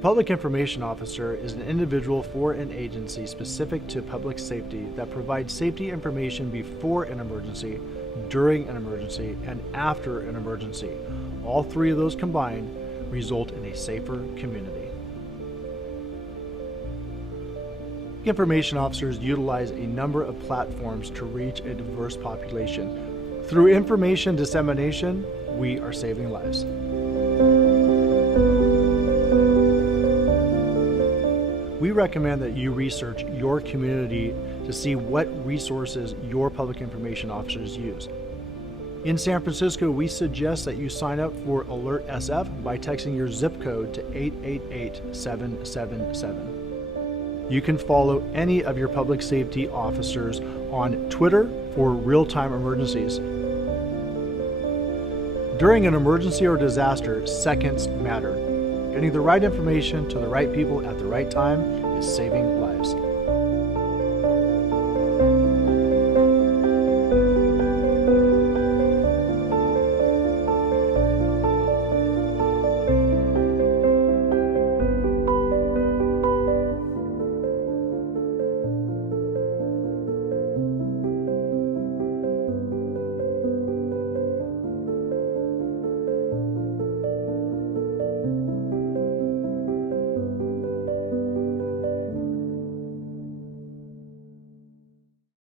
public information officer is an individual for an agency specific to public safety that provides safety information before an emergency, during an emergency, and after an emergency. All three of those combined result in a safer community. Information officers utilize a number of platforms to reach a diverse population. Through information dissemination, we are saving lives. We recommend that you research your community to see what resources your public information officers use. In San Francisco, we suggest that you sign up for Alert SF by texting your zip code to 888-777. You can follow any of your public safety officers on Twitter for real-time emergencies. During an emergency or disaster, seconds matter. Getting the right information to the right people at the right time is saving lives.